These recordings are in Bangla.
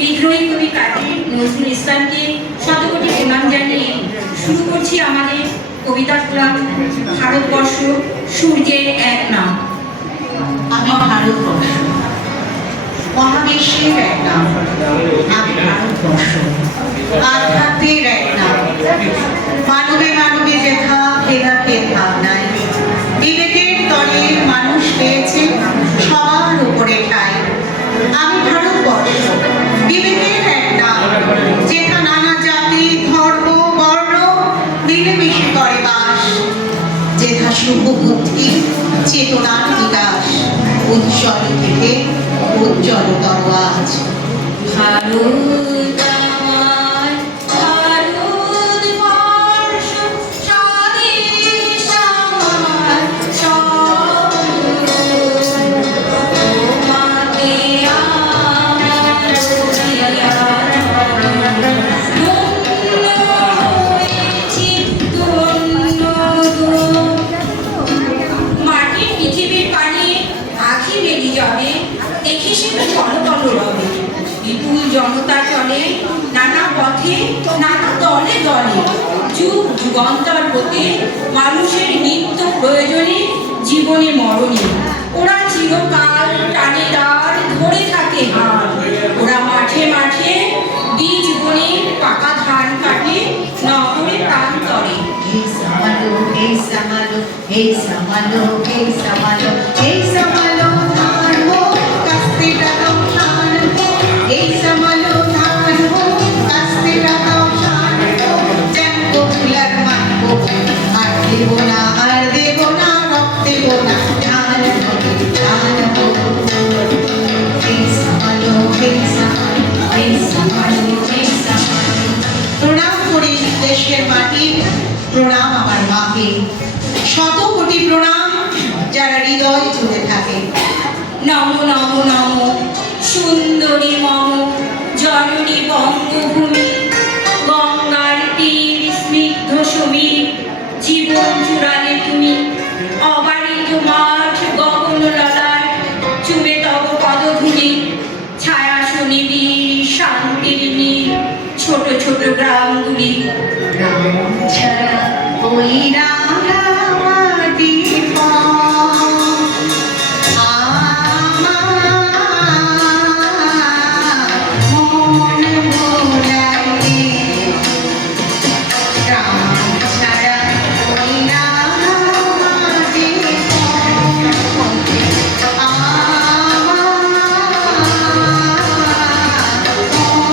বিদ্রোহী কবি কাজী নজরুল ইসলামকে শতকোটি প্রণাম জানিয়ে শুরু করছি আমাদের কবিতা ক্লাব ভারতবর্ষ সূর্যের এক নাম। আমি ভারতবর্ষ, মহাবিশ্বের এক নাম। আমি ভারতবর্ষ, আধ্যাত্মের এক নাম। মানবে মানবে যেথা ভেদাভেদ ভাবনায় বিবেকের তরে মানুষ পেয়েছে সবার উপরে ঠাঁই। আমি ভারতবর্ষ, বিবেকের এক নাম, যেথা নানা জাতি ধর্ম বর্ণ মিলেমিশে করে বাস, যেথা শুভ বুদ্ধি চেতনার বিকাশ, উজ্জ্বল থেকে উজ্জ্বলতর আজ। ভারত আমার, ভারতবর্ষ স্বাদেশ আমার, তোমাকে আমার ধন্য হয়েছি ধন্য গো। মাটির পৃথিবীর পানি আখি বেরিয়ে যাবে, দেখে সে কল কল রবে। বিপুল জনতা চলে নানা পথে নানা দলে দলে, যুগ যুগান্তর হতে মানুষের নিত্য প্রয়োজনে জীবনে মরণে ওরা চিরকাল টানে দাঁড় ধরে থাকে হাত। ওরা মাঠে মাঠে বীজ বনে পাকা ধান কাটে নগরে প্রান্তরে। Hey samalo, hey samalo, hey samalo, hey samalo, hey samalo, dhan ho, kaste ratao shan ho. Hey samalo, dhan ho, kaste ratao shan ho. Janko fular mango, ar debo na, rok debo na, dhan ho, dhan ho. Hey samalo, hey samalo, hey samalo, hey samalo. প্রণাম করি দেশের মাটি, প্রণাম আমার মাকে, শত কোটি প্রণাম যারা হৃদয় জুড়ে থাকে। নম নম নম সুন্দরী মম জননী বঙ্গভূমি, গঙ্গার তীর স্নিগ্ধ সমীর, জীবন জুড়ালে তুমি অবারিত মাঠ গগন ললাট, চুমে তব পদধূলি ছায়া সুনিবিড় শান্তির নীল, ছোট ছোট গ্রামগুলি। রাম ছাড়া ওই রাঙা মাটির পথ আমার মন ভোলায়। রাম ছাড়া ওই রাঙা মাটির পথ আমার মন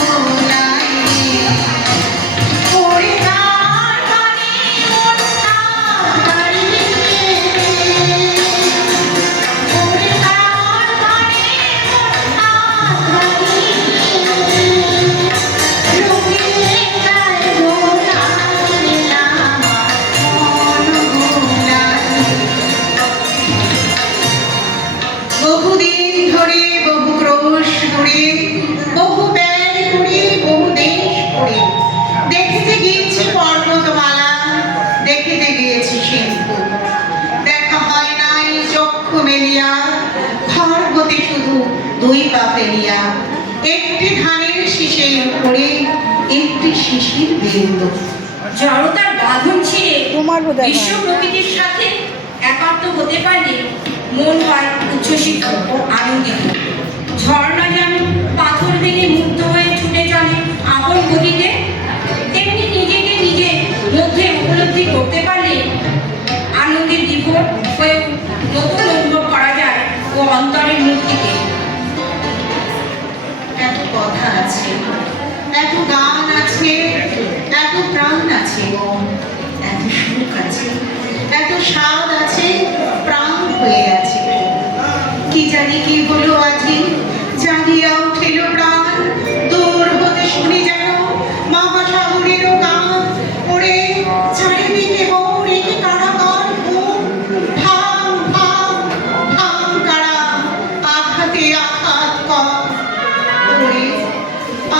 ভোলায়। ওরে কার বাড়ি মোর কার বাড়ি, ওরে কার বাড়ি মোর কার বাড়ি, রঙিন গায়ে ঘোরাইলাম মন ভোলায়। বহুদিন ধরে বহু ক্রোশ ধরে বহু ব্যয় করে বহু দেশ করে দেখিতে গিয়েছি পর্বতমালা, দেখিতে গিয়েছি সিন্ধু। দেখা হয় নাই চক্ষু মেলিয়া, ঘর হতে শুধু দুই পা ফেলিয়া, একটি ধানের শীষের উপরে একটি শিশির বিন্দু। জড়তার বাঁধন ছিঁড়ে বিশ্ব প্রকৃতির সাথে একাত্ম হতে পারলে মন হয় উচ্ছ্বসিত ও আনন্দিত। ঝর্ণা যেন পাথর ভেঙে মুক্ত হয়ে ছুটে চলে আপন গতিতে, তেমনি নিজেকে নিজের মধ্যে উপলব্ধি করতে পারলে আনন্দের বিভোর হয়ে নতুন অনুভব করা যায় ও অন্তরের মুক্তিকে। এত কথা আছে, এত গান আছে, এত প্রাণ আছে মন, এত সুখ আছে, এত স্বাদ আছে, প্রাণ হয়ে আছে। কি জানি কি হলো আজি, জাগিয়া উঠিল প্রাণ, দূর হতে শুনি যেন মহাসাগরেরও গান। ওরে চারিদিকে মোর একে কারাগার ঘুম, ভাঙ ভাঙ ভাঙ কারা, আঘাতে আঘাত কর। ওরে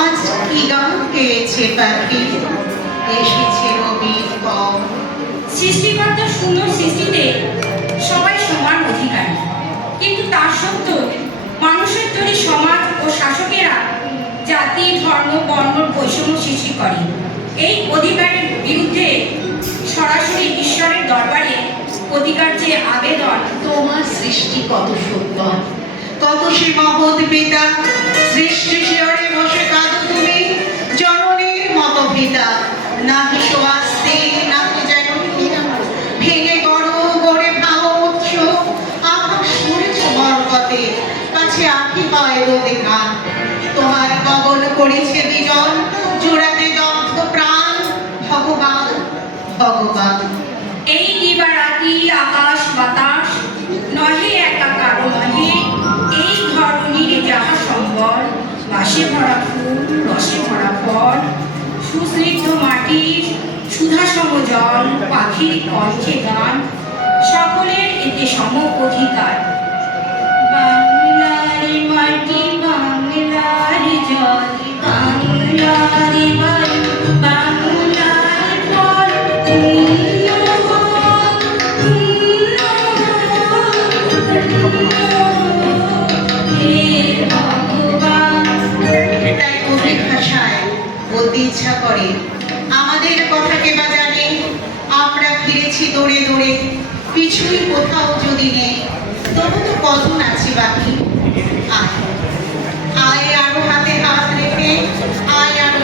আজ কি গান গেয়েছে পাখি, এসেছে নবীর কম। সৃষ্টিকর্তার সুন্দর সৃষ্টিতে সবাই সমান অধিকারী, কিন্তু তার সত্ত্বেও মানুষের তৈরি সমাজ ও শাসকেরা বর্ণর বৈষম্য সৃষ্টি করে। এই অধিকারের বিরুদ্ধে সরাসরি ঈশ্বরের দরবারে অধিকার যে আবেদন। তোমার সৃষ্টি কত সুন্দর, কত সে মহৎ পিতা, সৃষ্টি শিয়রে বসে কাঁদো তুমি, জননীর মতো পিতা, নাহি সোয়াস্তি নাহি জননী, ভেঙে গড় গড়ে ভাও উৎস, আকাশ করেছ বরকতে, কাছে আঁখি পায় দেখা, তোমার গগন করেছে বিজন, জোড়াতে দগ্ধ প্রাণ, ভগবান ভগবান। এই দিবারাতি আকাশ বাতাস নহে একা কারো নহে, এই ধরনীর যাহা সম্বল, বাসে ভরা ফুল রসে ভরা ফল, সুস্নিগ্ধ মাটি সুধা সম জল, পাখির কণ্ঠে গান, সকলের এতে সম অধিকার। বাংলার মাটি বাংলার জল, বাংলার বায়ু বাংলার ফল, তাই কবির ভাষায় বলতে ইচ্ছা করে, আমাদের কথা কে বা জানে, আমরা ফিরেছি দৌড়ে দৌড়ে, কিছুই কোথাও যদি নেই, তবু তো কজন আছে বাকি। আয় আয় আরো হাতে হাত রেখে, আয় আরো